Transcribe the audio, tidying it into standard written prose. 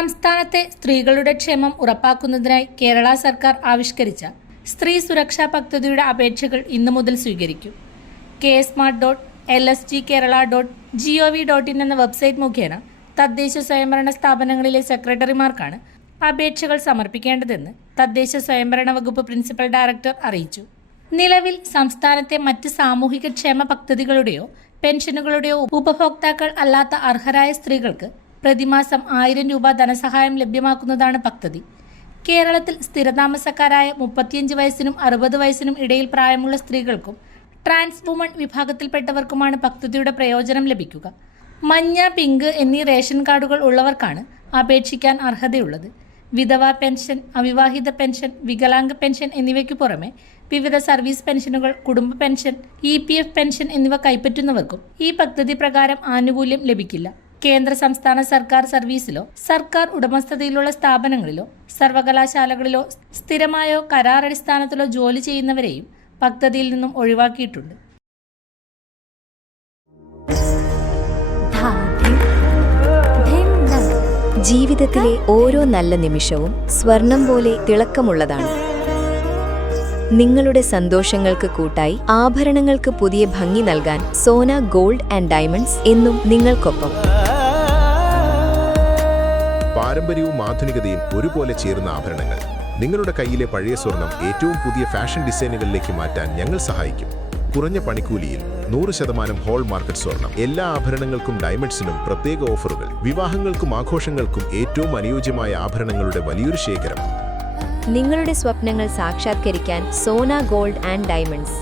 സംസ്ഥാനത്തെ സ്ത്രീകളുടെ ക്ഷേമം ഉറപ്പാക്കുന്നതിനായി കേരള സർക്കാർ ആവിഷ്കരിച്ച സ്ത്രീ സുരക്ഷാ പദ്ധതിയുടെ അപേക്ഷകൾ ഇന്നു മുതൽ സ്വീകരിക്കും. ksmart.lsgkerala.gov.in എന്ന വെബ്സൈറ്റ് മുഖേന തദ്ദേശ സ്വയംഭരണ സ്ഥാപനങ്ങളിലെ സെക്രട്ടറിമാർക്കാണ് അപേക്ഷകൾ സമർപ്പിക്കേണ്ടതെന്ന് തദ്ദേശ സ്വയംഭരണ വകുപ്പ് പ്രിൻസിപ്പൽ ഡയറക്ടർ അറിയിച്ചു. നിലവിൽ സംസ്ഥാനത്തെ മറ്റ് സാമൂഹിക ക്ഷേമ പദ്ധതികളുടെയോ പെൻഷനുകളുടെയോ ഉപഭോക്താക്കൾ അല്ലാത്ത അർഹരായ സ്ത്രീകൾക്ക് പ്രതിമാസം 1000 രൂപ ധനസഹായം ലഭ്യമാക്കുന്നതാണ് പദ്ധതി. കേരളത്തിൽ സ്ഥിരതാമസക്കാരായ 35 വയസ്സിനും 60 വയസ്സിനും ഇടയിൽ പ്രായമുള്ള സ്ത്രീകൾക്കും ട്രാൻസ് വുമൺ വിഭാഗത്തിൽപ്പെട്ടവർക്കുമാണ് പദ്ധതിയുടെ പ്രയോജനം ലഭിക്കുക. മഞ്ഞ, പിങ്ക് എന്നീ റേഷൻ കാർഡുകൾ ഉള്ളവർക്കാണ് അപേക്ഷിക്കാൻ അർഹതയുള്ളത്. വിധവാ പെൻഷൻ, അവിവാഹിത പെൻഷൻ, വികലാംഗ പെൻഷൻ എന്നിവയ്ക്കു പുറമെ വിവിധ സർവീസ് പെൻഷനുകൾ, കുടുംബ പെൻഷൻ, EPF പെൻഷൻ എന്നിവ കൈപ്പറ്റുന്നവർക്കും ഈ പദ്ധതി പ്രകാരം ആനുകൂല്യം ലഭിക്കില്ല. കേന്ദ്ര സംസ്ഥാന സർക്കാർ സർവീസിലോ സർക്കാർ ഉടമസ്ഥതയിലുള്ള സ്ഥാപനങ്ങളിലോ സർവകലാശാലകളിലോ സ്ഥിരമായോ കരാറടിസ്ഥാനത്തിലോ ജോലി ചെയ്യുന്നവരെയും പദ്ധതിയിൽ നിന്നും ഒഴിവാക്കിയിട്ടുണ്ട്. ജീവിതത്തിലെ ഓരോ നല്ല നിമിഷവും സ്വർണം പോലെ തിളക്കമുള്ളതാണ്. നിങ്ങളുടെ സന്തോഷങ്ങൾക്ക് കൂട്ടായി ആഭരണങ്ങൾക്ക് പുതിയ ഭംഗി നൽകാൻ സോന ഗോൾഡ് ആൻഡ് ഡയമണ്ട്സ് എന്നും നിങ്ങൾക്കൊപ്പം. പാരമ്പര്യവും ആധുനികതയും ഒരുപോലെ ചേർന്ന ആഭരണങ്ങൾ. നിങ്ങളുടെ കയ്യിലെ പഴയ സ്വർണം ഏറ്റവും പുതിയ ഫാഷൻ ഡിസൈനുകളിലേക്ക് മാറ്റാൻ ഞങ്ങൾ സഹായിക്കും. കുറഞ്ഞ പണിക്കൂലിയിൽ 100% ഹോൾ മാർക്കറ്റ് സ്വർണം. എല്ലാ ആഭരണങ്ങൾക്കും ഡയമണ്ട്സിനും പ്രത്യേക ഓഫറുകൾ. വിവാഹങ്ങൾക്കും ആഘോഷങ്ങൾക്കും ഏറ്റവും അനുയോജ്യമായ ആഭരണങ്ങളുടെ വലിയൊരു ശേഖരം. നിങ്ങളുടെ സ്വപ്നങ്ങൾ സാക്ഷാത്കരിക്കാൻ സോന ഗോൾഡ് ആൻഡ് ഡയമണ്ട്സ്.